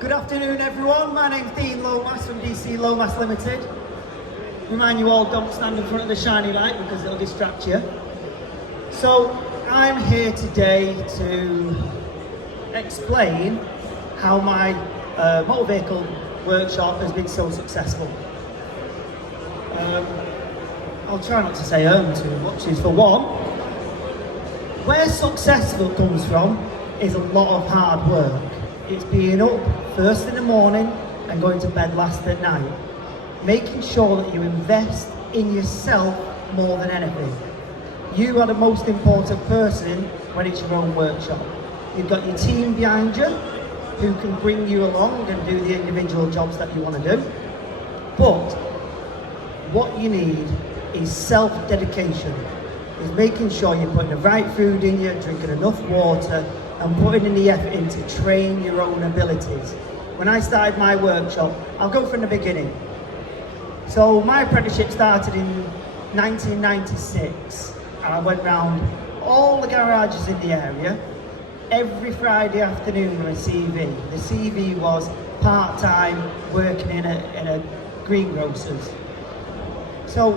Good afternoon everyone, my name's Dean Lomas from DC Lomas Limited. Remind you all, don't stand in front of the shiny light because it'll distract you. So I'm here today to explain how my motor vehicle workshop has been so successful. I'll try not to say too much. Is for one, where successful comes from is a lot of hard work. It's being up first in the morning and going to bed last at night. Making sure that you invest in yourself more than anything. You are the most important person when it's your own workshop. You've got your team behind you who can bring you along and do the individual jobs that you want to do. But what you need is self-dedication. Is making sure you're putting the right food in you, drinking enough water, and putting in the effort in to train your own abilities. When I started my workshop, I'll go from the beginning. So my apprenticeship started in 1996, and I went round all the garages in the area every Friday afternoon with a CV. The CV was part-time, working in a greengrocer's. So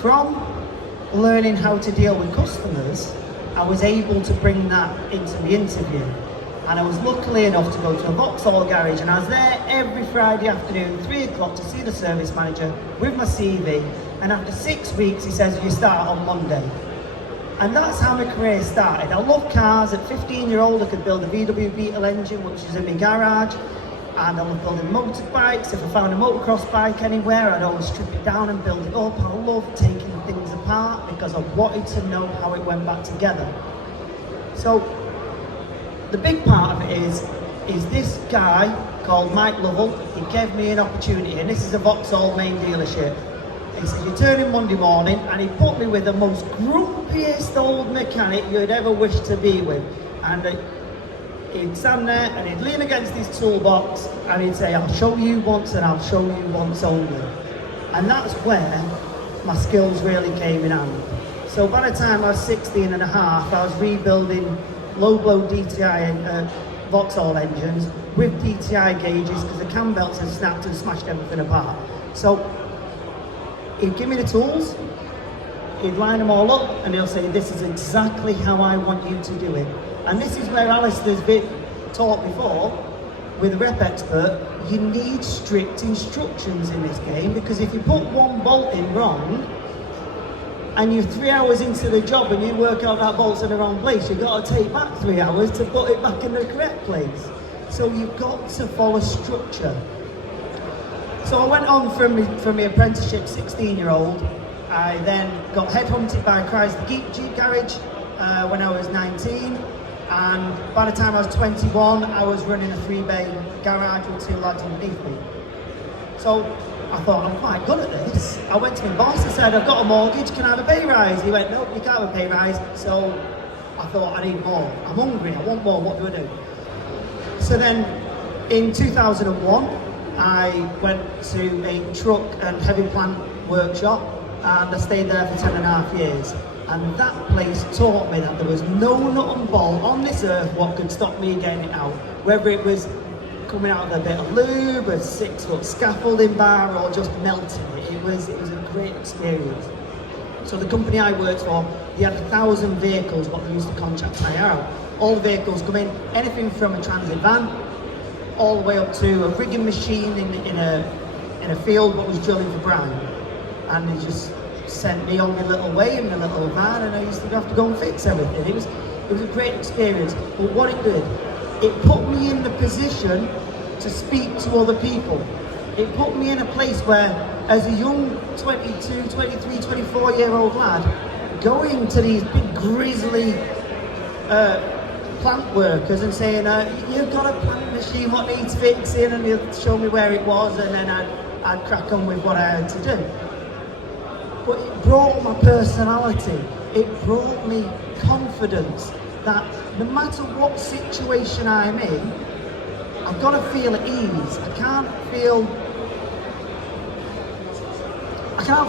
from learning how to deal with customers, I was able to bring that into the interview. And I was lucky enough to go to a Vauxhall garage, and I was there every Friday afternoon, 3 o'clock, to see the service manager with my CV. And after 6 weeks, he says, you start on Monday. And that's how my career started. I love cars. At 15-year-old, I could build a VW Beetle engine, which is in my garage. And I love building motorbikes. If I found a motocross bike anywhere, I'd always strip it down and build it up. I love taking things apart because I wanted to know how it went back together. So the big part of it is this guy called Mike Lovell. He gave me an opportunity, and this is a Vauxhall main dealership. He said, you turn in Monday morning, and he put me with the most grumpiest old mechanic you'd ever wish to be with. And he'd stand there and he'd lean against his toolbox and he'd say, I'll show you once and I'll show you once only. And that's where my skills really came in hand. So by the time I was 16 and a half, I was rebuilding low-blow DTI and Vauxhall engines with DTI gauges because the cam belts had snapped and smashed everything apart. So he'd give me the tools, he'd line them all up, and he'll say, this is exactly how I want you to do it. And this is where Alistair's been taught before, with a rep expert, you need strict instructions in this game, because if you put one bolt in wrong, and you're 3 hours into the job and you work out that bolt's in the wrong place, you've got to take back 3 hours to put it back in the correct place. So you've got to follow structure. So I went on from my apprenticeship, 16-year-old. I then got headhunted by Chrysler Jeep Garage when I was 19. And by the time I was 21, I was running a 3-bay garage with 2 lads underneath me. So I thought, I'm quite good at this. I went to my boss and said, I've got a mortgage, can I have a pay rise? He went, no, you can't have a pay rise. So I thought, I need more. I'm hungry, I want more, what do I do? So then in 2001, I went to a truck and heavy plant workshop, and I stayed there for 10.5 years. And that place taught me that there was no nut and bolt on this earth what could stop me getting it out. Whether it was coming out of a bit of lube, a 6-foot scaffolding bar, or just melting it. It was a great experience. So the company I worked for, they had 1,000 vehicles what they used to contract hire out. All the vehicles come in, anything from a transit van, all the way up to a rigging machine in a field what was drilling for brine. And they just sent me on my little way in my little van, and I used to have to go and fix everything. It was a great experience. But what it did, it put me in the position to speak to other people. It put me in a place where, as a young 22, 23, 24-year-old lad, going to these big grizzly plant workers and saying, you've got a plant machine, what needs fixing, and they'd show me where it was, and then I'd crack on with what I had to do. But it brought my personality, it brought me confidence that no matter what situation I'm in, I've got to feel at ease. I can't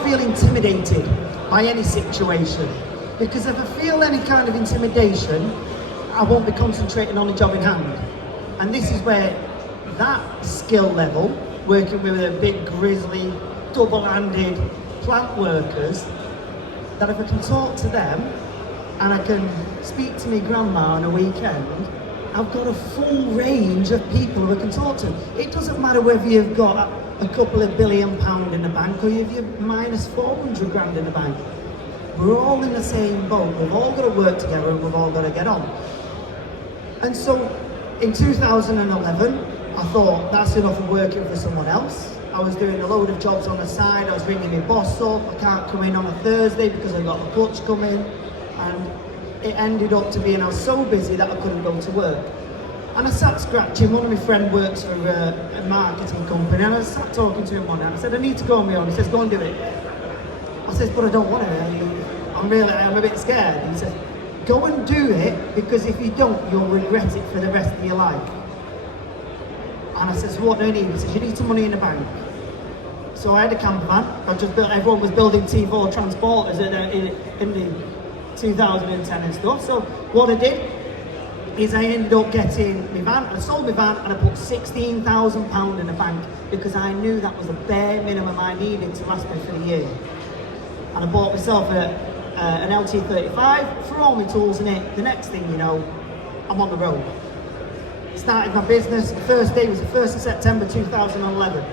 feel intimidated by any situation, because if I feel any kind of intimidation, I won't be concentrating on the job in hand. And this is where that skill level, working with a big grizzly, double-handed plant workers, that if I can talk to them and I can speak to my grandma on a weekend, I've got a full range of people who I can talk to. It doesn't matter whether you've got a couple of £1 billion in the bank or if you're minus 400 grand in the bank. We're all in the same boat. We've all got to work together and we've all got to get on. And so in 2011, I thought that's enough of working for someone else. I was doing a load of jobs on the side. I was ringing my boss up. I can't come in on a Thursday because I've got the coach coming. And it ended up to being I was so busy that I couldn't go to work. And I sat scratching. One of my friends works for a marketing company, and I sat talking to him one day. And I said, I need to go on my own. He says, go and do it. I says, but I don't want to. I'm a bit scared. He says, go and do it, because if you don't, you'll regret it for the rest of your life. And I says, what do I need? He says, you need some money in the bank. So I had a camper van. I just built. Everyone was building T4 transporters in the 2010 and stuff. So what I did is I ended up getting my van. I sold my van and I put £16,000 in the bank because I knew that was the bare minimum I needed to last me for the year. And I bought myself an LT35, threw all my tools in it. The next thing you know, I'm on the road. Started my business. The first day was the 1st of September 2011.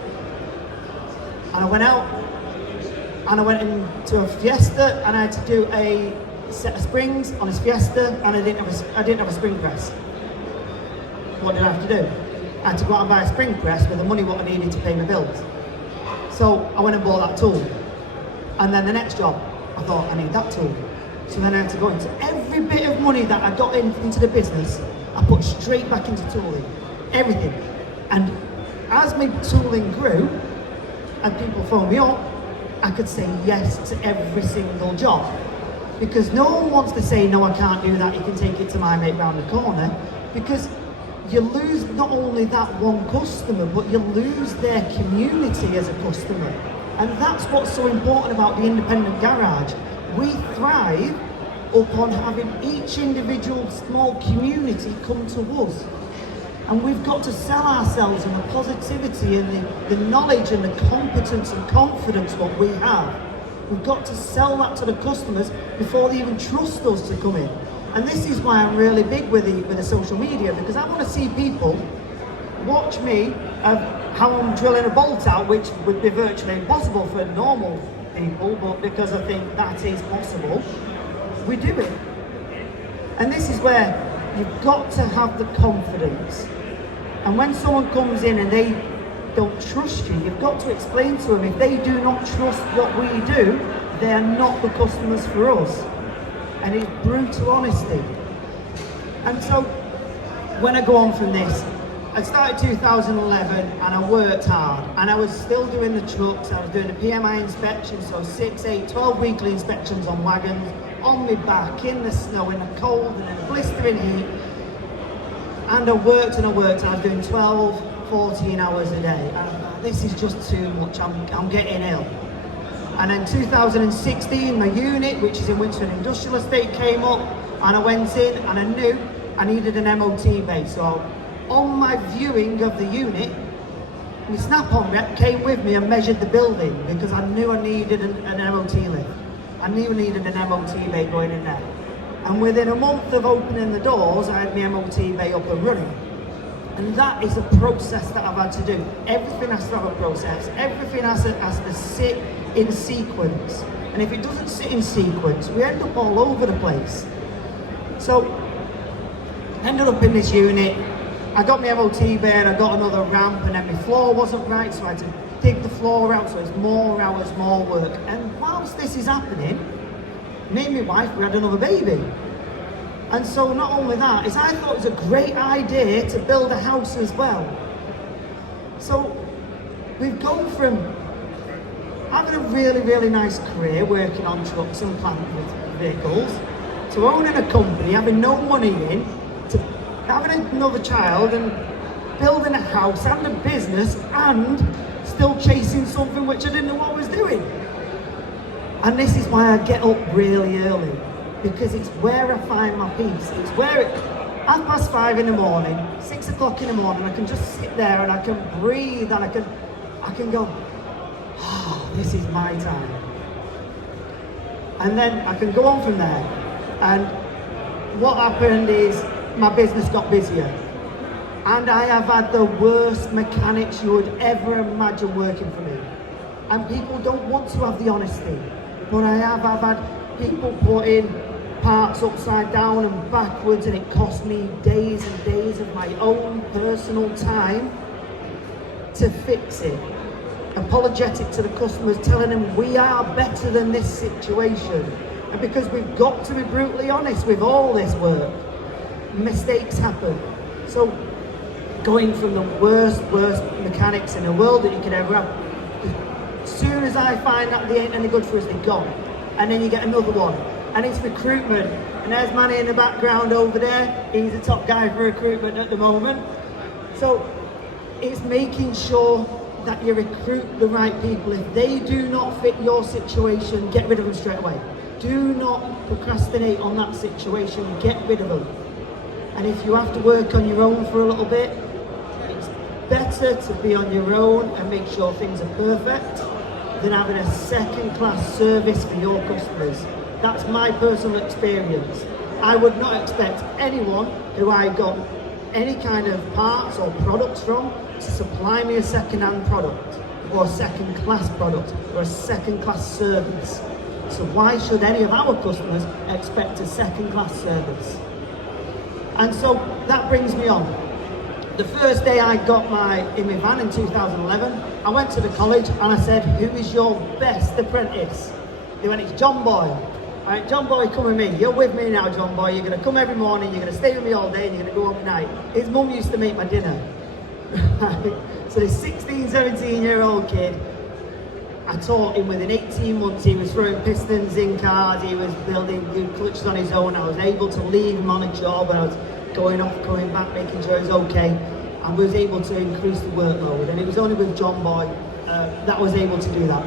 And I went out and I went into a Fiesta and I had to do a set of springs on his Fiesta, and I didn't have a spring press. What did I have to do? I had to go out and buy a spring press with the money what I needed to pay my bills. So I went and bought that tool. And then the next job, I thought I need that tool. So then I had to go into every bit of money that I got into the business, I put straight back into tooling. Everything. And as my tooling grew, and people phoned me up, I could say yes to every single job. Because no one wants to say, no, I can't do that, you can take it to my mate round the corner. Because you lose not only that one customer, but you lose their community as a customer. And that's what's so important about the independent garage. We thrive upon having each individual small community come to us. And we've got to sell ourselves and the positivity and the knowledge and the competence and confidence what we have. We've got to sell that to the customers before they even trust us to come in. And this is why I'm really big with the social media, because I want to see people watch me how I'm drilling a bolt out, which would be virtually impossible for normal people, but because I think that is possible, we do it. And this is where you've got to have the confidence. And when someone comes in and they don't trust you, you've got to explain to them, if they do not trust what we do, they are not the customers for us. And it's brutal honesty. And so when I go on from this, I started 2011 and I worked hard, and I was still doing the trucks. I was doing the PMI inspections, so 6, 8, 12 weekly inspections on wagons, on my back, in the snow, in the cold, and in the blistering heat. And I worked and I was doing 12, 14 hours a day. And I thought, this is just too much, I'm getting ill. And then 2016, my unit, which is in Winchford Industrial Estate, came up, and I went in and I knew I needed an MOT bay. So on my viewing of the unit, my Snap-on rep came with me and measured the building, because I knew I needed an MOT lift. I knew I needed an MOT bay going in there. And within a month of opening the doors, I had my MOT bay up and running. And that is a process that I've had to do. Everything has to have a process. Everything has to sit in sequence. And if it doesn't sit in sequence, we end up all over the place. So, ended up in this unit. I got my MOT bay and I got another ramp, and then my floor wasn't right, so I had to dig the floor out, so it's more hours, more work. And whilst this is happening, me and my wife, we had another baby. And so not only that, is I thought it was a great idea to build a house as well. So we've gone from having a really, really nice career working on trucks and plant vehicles, to owning a company, having no money in, to having another child and building a house and a business, and still chasing something which I didn't know what I was doing. And this is why I get up really early, because it's where I find my peace. It's where 5:30 in the morning, 6 o'clock in the morning, I can just sit there and I can breathe and I can go, oh, this is my time. And then I can go on from there. And what happened is my business got busier. And I have had the worst mechanics you would ever imagine working for me. And people don't want to have the honesty. But I've had people put in parts upside down and backwards, and it cost me days and days of my own personal time to fix it. Apologetic to the customers, telling them we are better than this situation. And because we've got to be brutally honest with all this work, mistakes happen. So going from the worst mechanics in the world that you could ever have, as soon as I find that they ain't any good for us, they're gone. And then you get another one. And it's recruitment. And there's Manny in the background over there. He's the top guy for recruitment at the moment. So it's making sure that you recruit the right people. If they do not fit your situation, get rid of them straight away. Do not procrastinate on that situation, get rid of them. And if you have to work on your own for a little bit, it's better to be on your own and make sure things are perfect than having a second-class service for your customers. That's my personal experience. I would not expect anyone who I got any kind of parts or products from to supply me a second-hand product or a second-class product or a second-class service. So why should any of our customers expect a second-class service? And so that brings me on. The first day I got in my van in 2011, I went to the college and I said, who is your best apprentice? They went, it's John Boy. All right, John Boy, come with me. You're with me now, John Boy. You're going to come every morning, you're going to stay with me all day, and you're going to go home at night. His mum used to make my dinner. So this 16, 17-year-old kid, I taught him within 18 months. He was throwing pistons in cars, he was building good clutches on his own. I was able to leave him on a job, and I was going off, coming back, making sure he was okay. I was able to increase the workload, and it was only with John Boy that I was able to do that.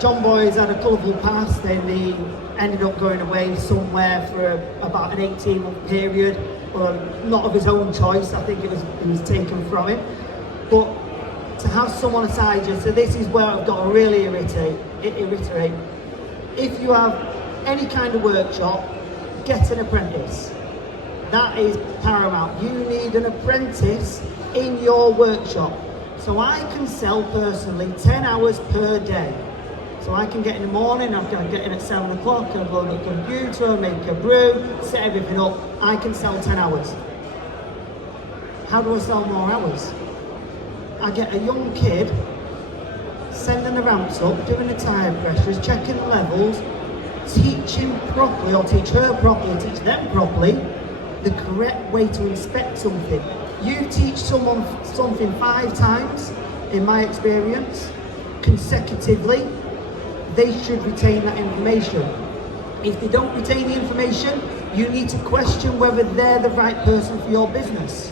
John Boy's had a colourful past, and he ended up going away somewhere for about an 18-month period, not of his own choice. I think it was taken from him. But to have someone aside you, so this is where I've got to really reiterate. If you have any kind of workshop, get an apprentice. That is paramount. You need an apprentice in your workshop. So I can sell personally 10 hours per day. So I can get in the morning, I can get in at 7 o'clock, I'll go to the computer, make a brew, set everything up. I can sell 10 hours. How do I sell more hours? I get a young kid, sending the ramps up, doing the tyre pressures, checking the levels, teach him properly, or teach her properly, teach them properly, the correct way to inspect something. You teach someone something 5 times, in my experience, consecutively, they should retain that information. If they don't retain the information, you need to question whether they're the right person for your business.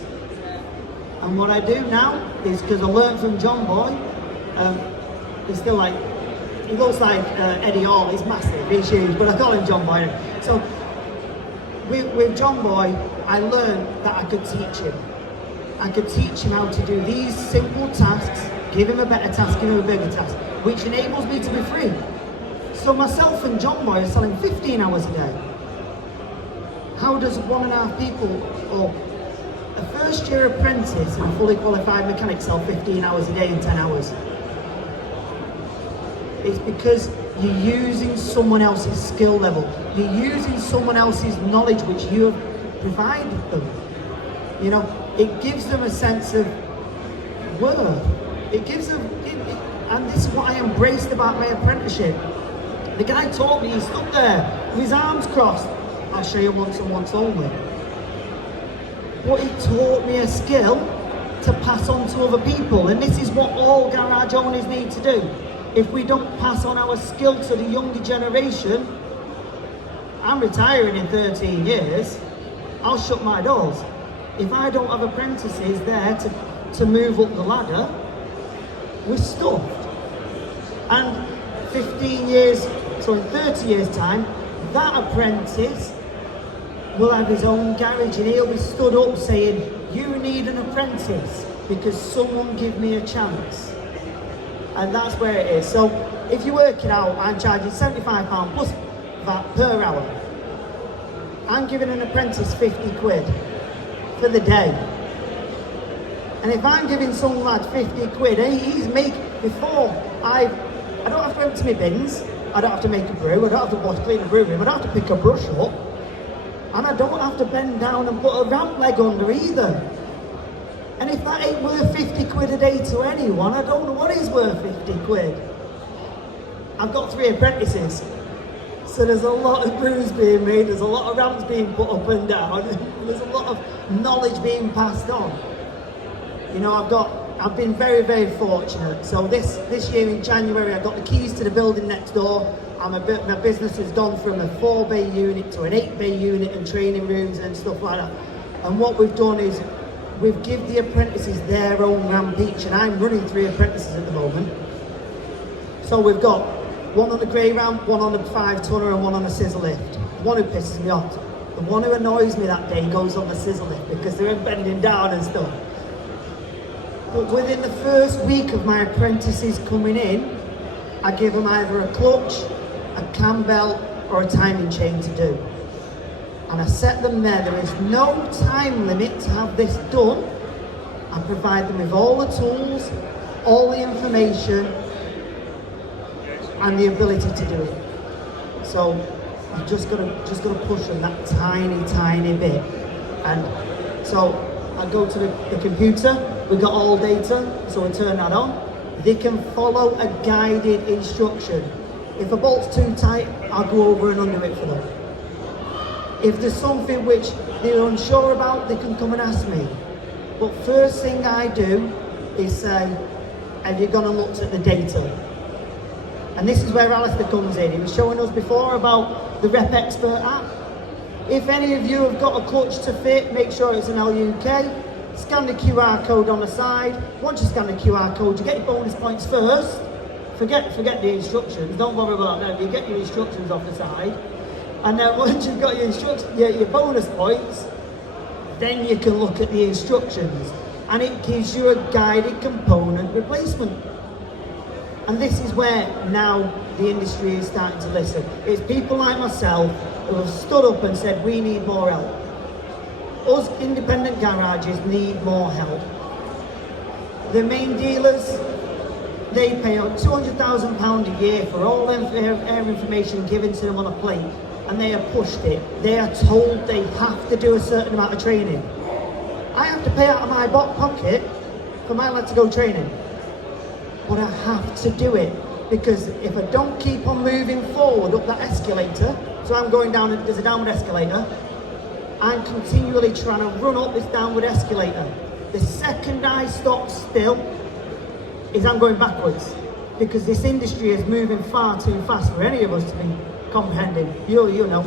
And what I do now is, because I learned from John Boy, he's still like, he looks like Eddie Hall, he's massive, he's huge, but I call him John Boy. So with John Boy, I learned that I could teach him. I could teach him how to do these simple tasks, give him a better task, give him a bigger task, which enables me to be free. So myself and John Boy are selling 15 hours a day. How does 1.5 people, or a first-year apprentice and a fully qualified mechanic sell 15 hours a day in 10 hours? It's because you're using someone else's skill level. You're using someone else's knowledge which you have provided them. You know, it gives them a sense of worth. It gives them, and this is what I embraced about my apprenticeship. The guy taught me, he stood there with his arms crossed. I'll show you what someone told me. But he taught me a skill to pass on to other people, and this is what all garage owners need to do. If we don't pass on our skill to the younger generation, I'm retiring in 13 years, I'll shut my doors. If I don't have apprentices there to move up the ladder, we're stuffed. And 15 years, so in 30 years time, that apprentice will have his own garage and he'll be stood up saying, you need an apprentice because someone give me a chance. And that's where it is. So if you work it out, I'm charging £75 plus VAT per hour. I'm giving an apprentice 50 quid for the day. And if I'm giving some lad 50 quid, he's making, before I don't have to empty my bins, I don't have to make a brew, I don't have to wash, clean a brew room, I don't have to pick a brush up, and I don't have to bend down and put a ramp leg under either. And if that ain't worth 50 quid a day to anyone, I don't know what is worth 50 quid. I've got 3 apprentices, so there's a lot of brews being made, there's a lot of ramps being put up and down, there's a lot of knowledge being passed on. You know, I've been very, very fortunate. So this year in January, I got the keys to the building next door. My business has gone from a 4-bay unit to an 8-bay unit and training rooms and stuff like that. And what we've done is we've given the apprentices their own ramp each, and I'm running 3 apprentices at the moment. So we've got one on the grey ramp, one on the 5-tonner and one on the scissor lift. The one who pisses me off, the one who annoys me that day goes on the scissor lift because they're bending down and stuff. But within the first week of my apprentices coming in, I give them either a clutch, a cam belt, or a timing chain to do. And I set them there. There is no time limit to have this done. I provide them with all the tools, all the information, and the ability to do it. So you just gotta push them that tiny bit. And so I go to the computer. We've got all data, so we turn that on. They can follow a guided instruction. If a bolt's too tight, I'll go over and undo it for them. If there's something which they're unsure about, they can come and ask me. But first thing I do is say, have you gone and looked at the data? And this is where Alistair comes in. He was showing us before about the Rep Expert app. If any of you have got a clutch to fit, make sure it's an LUK. Scan the QR code on the side. Once you scan the QR code, you get your bonus points first. Forget the instructions, don't bother about them. You get your instructions off the side. And then once you've got your instructions, your bonus points, then you can look at the instructions. And it gives you a guided component replacement. And this is where now the industry is starting to listen. It's people like myself who have stood up and said, we need more help. Us independent garages need more help. The main dealers, they pay out £200,000 a year for all their information given to them on a plate, and they are pushed it. They are told they have to do a certain amount of training. I have to pay out of my back pocket for my lad to go training, but I have to do it because if I don't keep on moving forward up that escalator, so I'm going down, there's a downward escalator, I'm continually trying to run up this downward escalator. The second I stop still is I'm going backwards because this industry is moving far too fast for any of us to be comprehending. You know.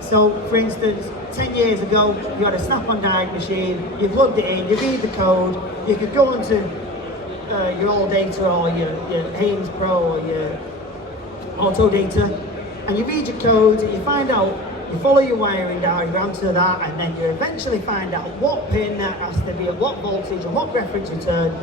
So, for instance, 10 years ago, you had a snap-on diag machine, you plugged it in, you read the code, you could go into your All Data or your Haynes Pro or your Auto Data, and you read your code, you find out, you follow your wiring down, you answer that, and then you eventually find out what pin that has to be at what voltage and what reference return.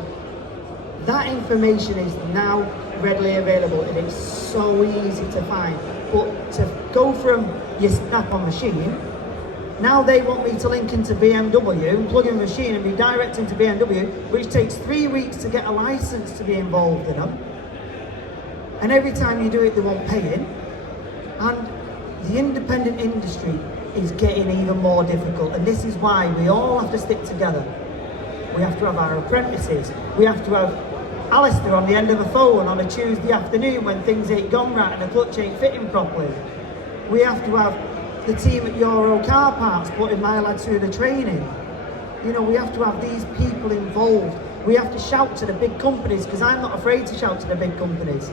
That information is now readily available and it's so easy to find. But to go from your snap-on machine, now they want me to link into BMW, plug in a machine and be direct into BMW, which takes 3 weeks to get a license to be involved in them. And every time you do it, they want paying. And the independent industry is getting even more difficult, and this is why we all have to stick together. We have to have our apprentices, we have to have Alistair on the end of a phone on a Tuesday afternoon when things ain't gone right and the clutch ain't fitting properly. We have to have the team at Euro Car Parts putting my lads through the training. You know, we have to have these people involved. We have to shout to the big companies, because I'm not afraid to shout to the big companies.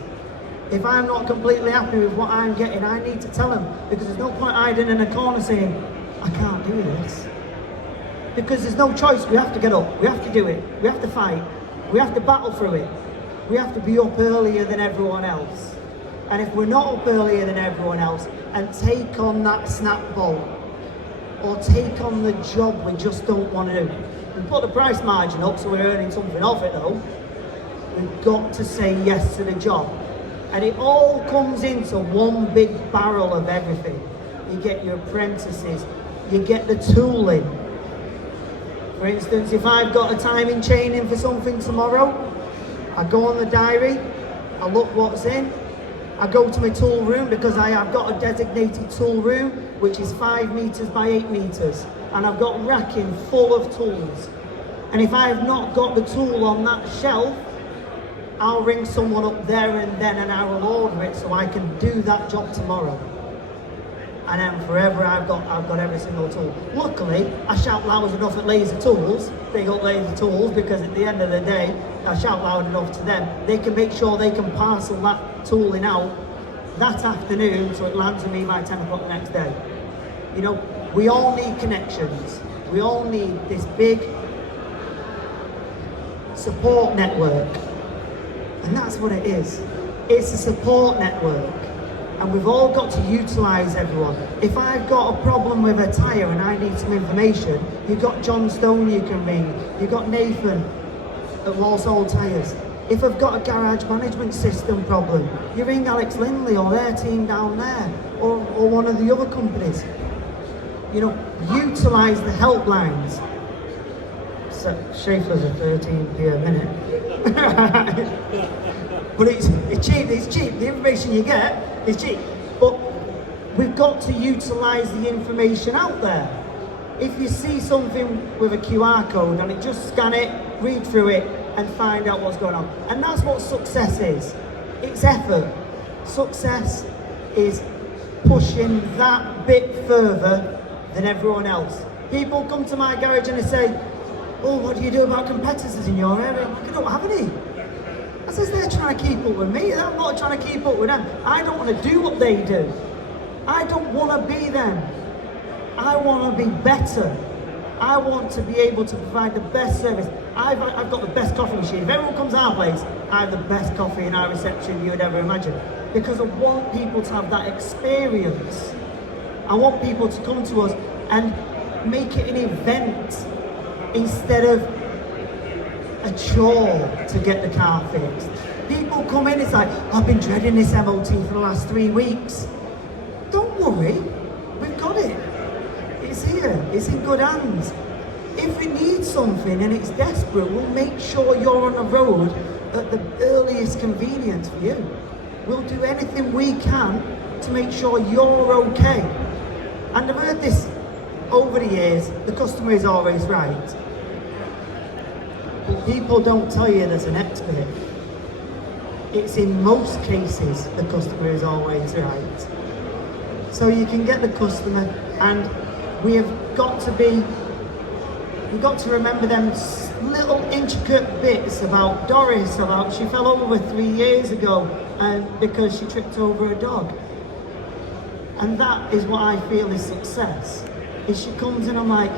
If I'm not completely happy with what I'm getting, I need to tell them, because there's no point hiding in a corner saying, I can't do this. Because there's no choice, we have to get up, we have to do it, we have to fight, we have to battle through it, we have to be up earlier than everyone else. And if we're not up earlier than everyone else and take on that snap bolt or take on the job we just don't want to do, we put the price margin up so we're earning something off it though, we've got to say yes to the job. And it all comes into one big barrel of everything. You get your apprentices, you get the tooling. For instance, if I've got a timing chain in for something tomorrow, I go on the diary, I look what's in, I go to my tool room because I have got a designated tool room which is 5 meters by 8 meters, and I've got racking full of tools. And if I have not got the tool on that shelf, I'll ring someone up there and then and I will order it so I can do that job tomorrow. And then forever I've got every single tool. Luckily, I shout loud enough at Laser Tools, big up Laser Tools, because at the end of the day, I shout loud enough to them. They can make sure they can parcel that tooling out that afternoon so it lands with me by 10 o'clock the next day. You know, we all need connections. We all need this big support network. And that's what it is. It's a support network. And we've all got to utilise everyone. If I've got a problem with a tyre and I need some information, you've got John Stone you can ring, you've got Nathan at Walsall Tyres. If I've got a garage management system problem, you ring Alex Lindley or their team down there, or one of the other companies. You know, utilise the helplines. So Schaefer's at 13p a minute. But it's cheap, the information you get is cheap. But we've got to utilise the information out there. If you see something with a QR code and it, just scan it, read through it and find out what's going on. And that's what success is. It's effort. Success is pushing that bit further than everyone else. People come to my garage and they say, oh, what do you do about competitors in your area? I don't have any. I says, they're trying to keep up with me. I'm not trying to keep up with them. I don't want to do what they do. I don't want to be them. I want to be better. I want to be able to provide the best service. I've got the best coffee machine. If everyone comes to our place, I have the best coffee in our reception you would ever imagine. Because I want people to have that experience. I want people to come to us and make it an event instead of a chore to get the car fixed. People come in, it's like, I've been dreading this MOT for the last 3 weeks. Don't worry, we've got it. It's here, it's in good hands. If it needs something and it's desperate, we'll make sure you're on the road at the earliest convenience for you. We'll do anything we can to make sure you're okay. And I've heard this over the years, the customer is always right. But people don't tell you there's an expert. It's in most cases the customer is always right. So you can get the customer, and we've got to remember them little intricate bits about Doris, about she fell over 3 years ago because she tripped over a dog. And that is what I feel is success. Is she comes in, I'm like,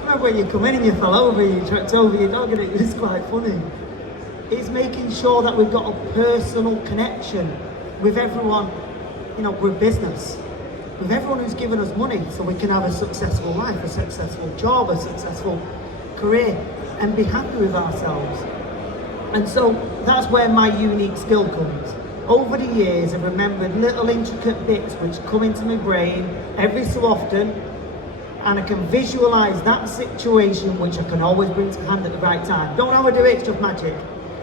remember when you come in and you fell over, you tripped over your dog, and it was quite funny. It's making sure that we've got a personal connection with everyone, you know, with business, with everyone who's given us money so we can have a successful life, a successful job, a successful career, and be happy with ourselves. And so that's where my unique skill comes. Over the years, I've remembered little intricate bits which come into my brain every so often, and I can visualise that situation which I can always bring to hand at the right time. Don't know how to do it, it's just magic.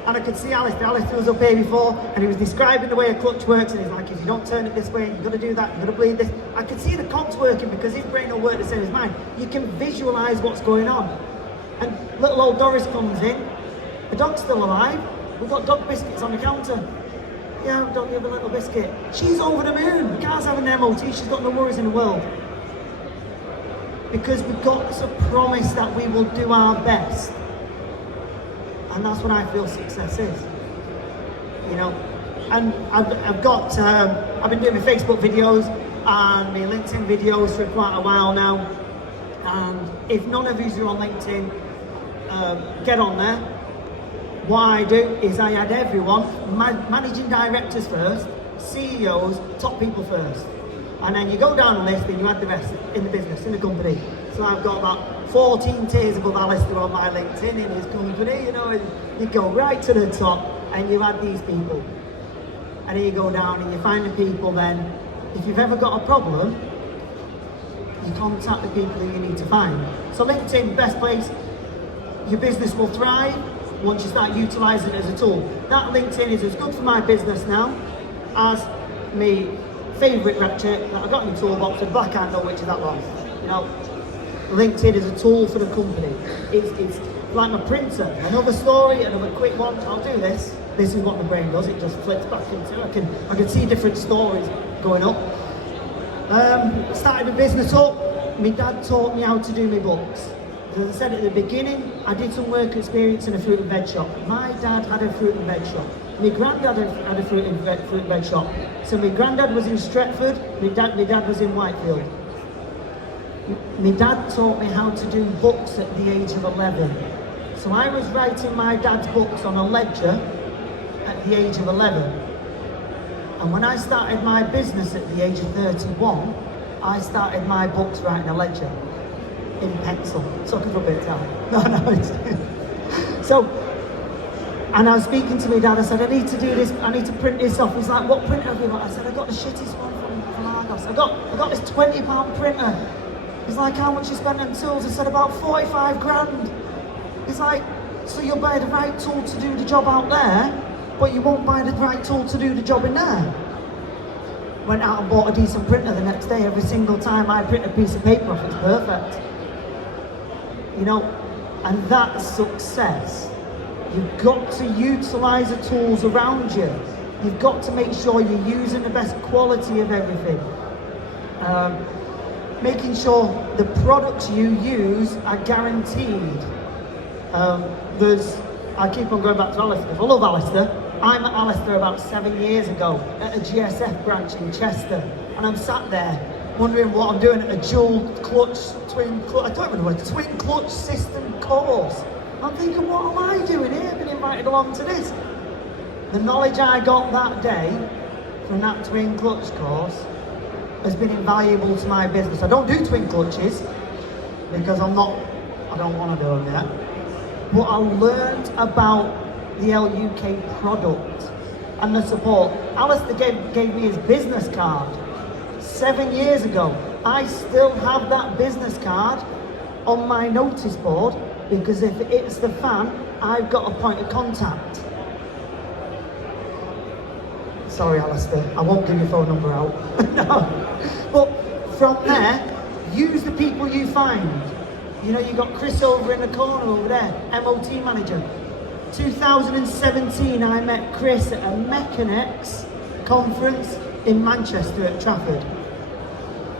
And I could see Alistair. Alistair was up here before and he was describing the way a clutch works, and he's like, if you don't turn it this way, you've got to do that, you've got to bleed this. I could see the cogs working because his brain will work the same as mine. You can visualise what's going on. And little old Doris comes in, the dog's still alive, we've got dog biscuits on the counter. Yeah, don't give a little biscuit. She's over the moon. The car's having an MOT, she's got no worries in the world. Because we've got to promise that we will do our best. And that's what I feel success is. You know, and I've been doing my Facebook videos and my LinkedIn videos for quite a while now. And if none of you are on LinkedIn, get on there. What I do is I add everyone, managing directors first, CEOs, top people first. And then you go down the list and you add the rest in the business, in the company. So I've got about 14 tiers above Alistair on my LinkedIn in his company, you know, and you go right to the top and you add these people. And then you go down and you find the people then, if you've ever got a problem, you contact the people who you need to find. So LinkedIn, best place, your business will thrive once you start utilising it as a tool. That LinkedIn is as good for my business now as me favourite ratchet that I got in the toolbox, a black handle which is that long. You know, LinkedIn is a tool for the company. It's like my printer. Another story, another quick one. I'll do this. This is what my brain does. It just flips back into. I can see different stories going up. Started a business up. My dad taught me how to do my books. As I said at the beginning, I did some work experience in a fruit and veg shop. My dad had a fruit and veg shop. My granddad had a fruit and veg shop. So my granddad was in Stretford, my dad was in Whitefield. My dad taught me how to do books at the age of 11. So I was writing my dad's books on a ledger at the age of 11. And when I started my business at the age of 31, I started my books writing a ledger in pencil. Took a bit of time. No. So, and I was speaking to my dad, I said, I need to do this, I need to print this off. He's like, what printer have you got? I said, I got the shittest one from Argos. I got this £20 printer. He's like, how much you spend on tools? I said, about 45 grand. He's like, so you'll buy the right tool to do the job out there, but you won't buy the right tool to do the job in there. Went out and bought a decent printer the next day. Every single time I print a piece of paper off, it's perfect. You know, and that's success. You've got to utilise the tools around you. You've got to make sure you're using the best quality of everything. Making sure the products you use are guaranteed. I keep on going back to Alistair. I love Alistair. I met Alistair about 7 years ago at a GSF branch in Chester, and I'm sat there wondering what I'm doing at a dual clutch, twin clutch system course. I'm thinking, what am I doing here? I've been invited along to this. The knowledge I got that day from that twin clutch course has been invaluable to my business. I don't do twin clutches because I don't want to do them yet. But I learned about the LUK product and the support. Alistair gave me his business card 7 years ago. I still have that business card on my notice board because if it's the fan, I've got a point of contact. Sorry, Alistair, I won't give your phone number out. No. But from there, use the people you find. You know, you got Chris over in the corner over there, MOT manager. 2017, I met Chris at a MECHANEX conference in Manchester at Trafford.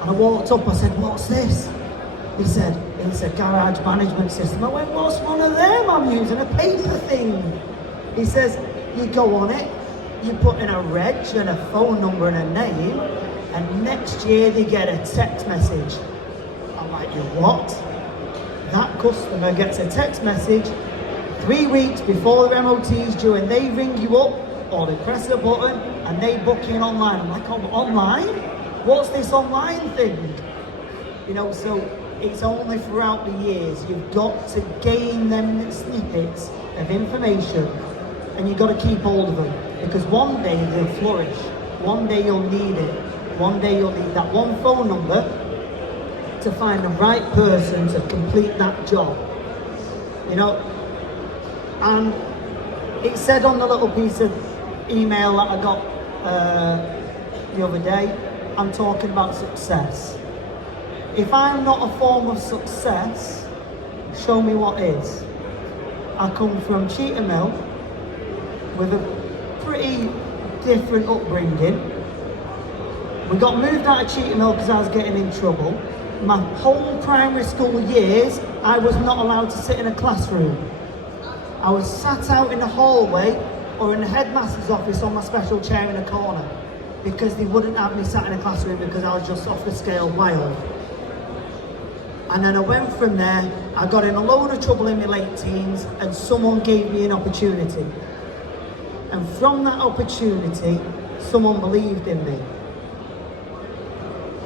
And I walked up, I said, what's this? He said, it's a garage management system. I went, what's one of them? I'm using a paper thing. He says, you go on it, you put in a reg and a phone number and a name, and next year they get a text message. I'm like, you what? That customer gets a text message 3 weeks before their MOT is due, and they ring you up or they press a button and they book in online. I'm like, oh, online? What's this online thing? You know, so it's only throughout the years you've got to gain them snippets of information, and you've got to keep hold of them, because one day they'll flourish. One day you'll need it. One day you'll need that one phone number to find the right person to complete that job. You know, and it said on the little piece of email that I got the other day, I'm talking about success. If I'm not a form of success, show me what is. I come from Cheetah Mill with a pretty different upbringing. We got moved out of Cheetah Mill because I was getting in trouble. My whole primary school years, I was not allowed to sit in a classroom. I was sat out in the hallway or in the headmaster's office on my special chair in a corner because they wouldn't have me sat in a classroom because I was just off the scale wild. And then I went from there, I got in a load of trouble in my late teens, and someone gave me an opportunity. And from that opportunity, someone believed in me.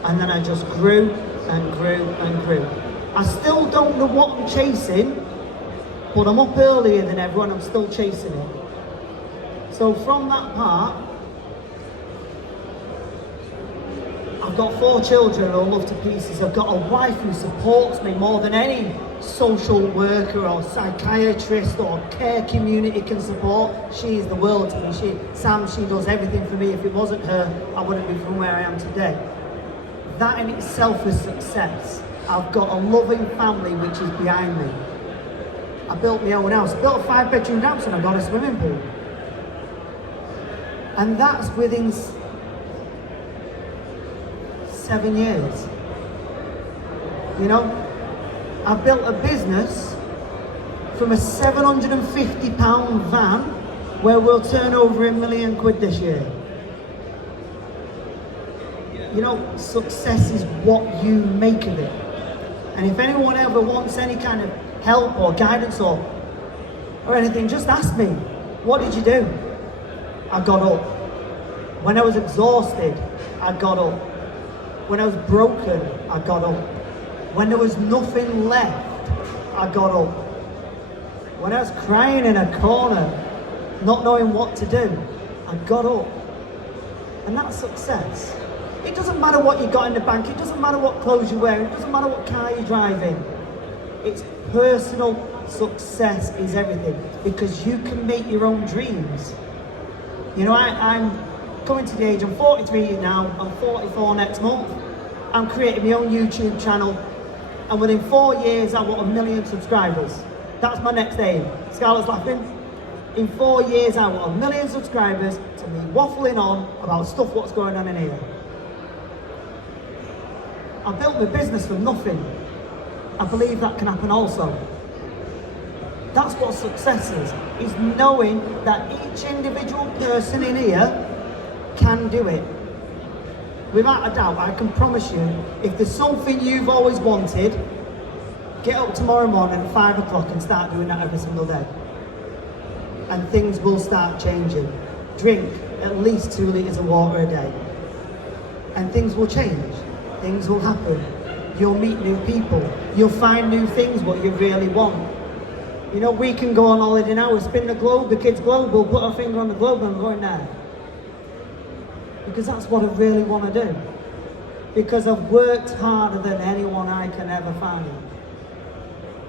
And then I just grew and grew and grew. I still don't know what I'm chasing, but I'm up earlier than everyone, I'm still chasing it. So from that part, I've got 4 children who I love to pieces. I've got a wife who supports me more than any social worker or psychiatrist or care community can support. She is the world to me. She does everything for me. If it wasn't her, I wouldn't be from where I am today. That in itself is success. I've got a loving family which is behind me. I built my own house. I built a 5-bedroom house and I got a swimming pool. And that's within 7 years. You know, I built a business from a £750 van where we'll turn over £1 million this year. You know, success is what you make of it. And if anyone ever wants any kind of help or guidance or anything, just ask me, what did you do? I got up. When I was exhausted, I got up. When I was broken, I got up. When there was nothing left, I got up. When I was crying in a corner, not knowing what to do, I got up. And that's success. It doesn't matter what you got in the bank, it doesn't matter what clothes you're wearing, it doesn't matter what car you're driving. It's personal success is everything, because you can make your own dreams. You know, I'm coming to the age, I'm 43 now, I'm 44 next month. I'm creating my own YouTube channel, and within 4 years I want 1 million subscribers. That's my next aim. Scarlett's laughing. In 4 years I want 1 million subscribers to me waffling on about stuff what's going on in here. I built my business from nothing. I believe that can happen also. That's what success is knowing that each individual person in here can do it. Without a doubt, I can promise you, if there's something you've always wanted, get up tomorrow morning at 5 o'clock and start doing that every single day. And things will start changing. Drink at least 2 litres of water a day. And things will change. Things will happen. You'll meet new people. You'll find new things what you really want. You know, we can go on holiday now, we spin the globe, the kids' globe, we'll put our finger on the globe and I'm going there. Because that's what I really want to do. Because I've worked harder than anyone I can ever find.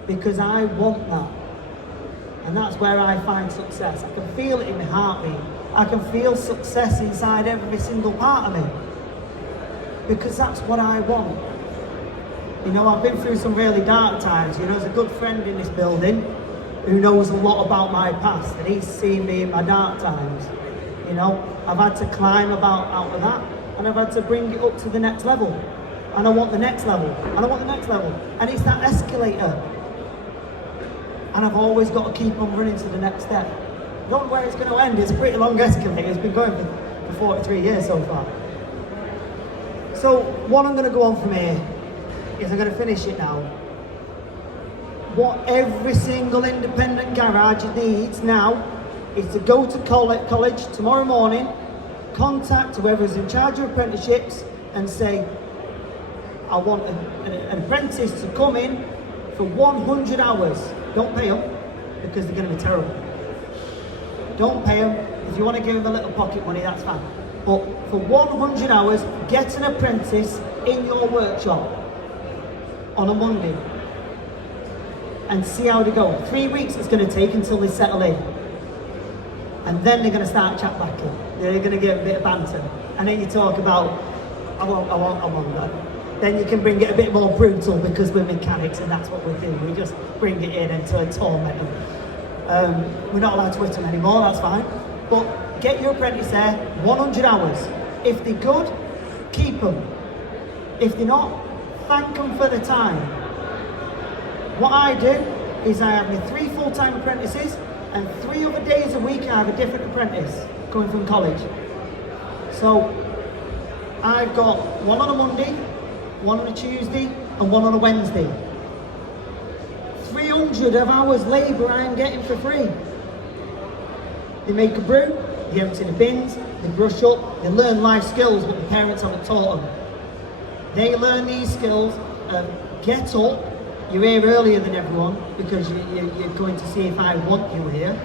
Because I want that. And that's where I find success. I can feel it in my heartbeat. I can feel success inside every single part of me. Because that's what I want. You know, I've been through some really dark times. You know, there's a good friend in this building who knows a lot about my past, and he's seen me in my dark times. You know, I've had to climb out of that, and I've had to bring it up to the next level. And I want the next level, and I want the next level. And it's that escalator. And I've always got to keep on running to the next step. I don't know where it's going to end. It's a pretty long escalator. It's been going for 43 years so far. So what I'm going to go on from here is I'm going to finish it now. What every single independent garage needs now is to go to college tomorrow morning, contact whoever's in charge of apprenticeships and say, I want an apprentice to come in for 100 hours. Don't pay them, because they're going to be terrible. Don't pay them. If you want to give them a little pocket money, that's fine. But for 100 hours, get an apprentice in your workshop on a Monday and see how they go. 3 weeks it's going to take until they settle in. And then they're going to start chat backing. They're going to get a bit of banter. And then you talk about, I won't that. Then you can bring it a bit more brutal, because we're mechanics and that's what we do. We just bring it in and torment them. We're not allowed to hit them anymore, that's fine. But get your apprentice there, 100 hours. If they're good, keep them. If they're not, thank them for the time. What I do is I have my 3 full-time apprentices, and 3 other days a week I have a different apprentice coming from college. So I've got one on a Monday, one on a Tuesday, and one on a Wednesday. 300 of hours labour I'm getting for free. They make a brew, they empty the bins, they brush up, they learn life skills but the parents haven't taught them. They learn these skills of get up, you're here earlier than everyone because you're going to see if I want you here.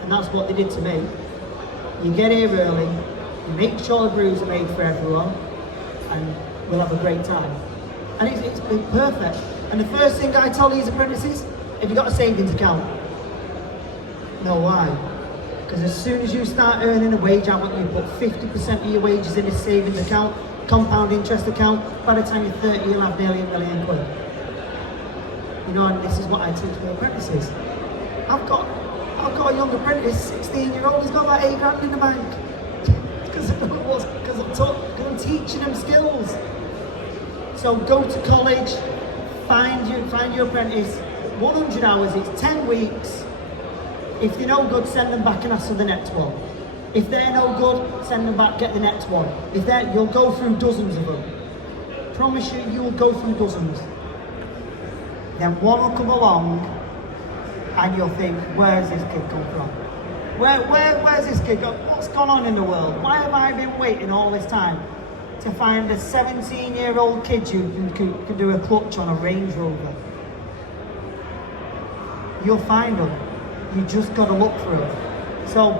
And that's what they did to me. You get here early, you make sure the brews are made for everyone, and we'll have a great time. And it's been perfect. And the first thing I tell these apprentices, have you got a savings account? No, why? Because as soon as you start earning a wage, I want you to put 50% of your wages in a savings account, compound interest account. By the time you're 30, you'll have nearly £1 million. You know, and this is what I teach my apprentices. I've got a young apprentice, 16-year-old, he's got about 8 grand in the bank. Because I'm teaching them skills. So go to college, find your apprentice, 100 hours, it's 10 weeks. If they're no good, send them back and ask for the next one. If they're no good, send them back, get the next one. You'll go through dozens of them. Promise you will go through dozens. Then one will come along and you'll think, where's this kid come from? Where's this kid gone? What's gone on in the world? Why have I been waiting all this time to find a 17-year-old kid who can do a clutch on a Range Rover? You'll find them. You just got to look for them. So,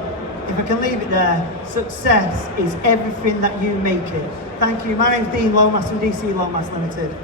if I can leave it there, success is everything that you make it. Thank you. My name's Dean Lomas from DC Lomas Limited.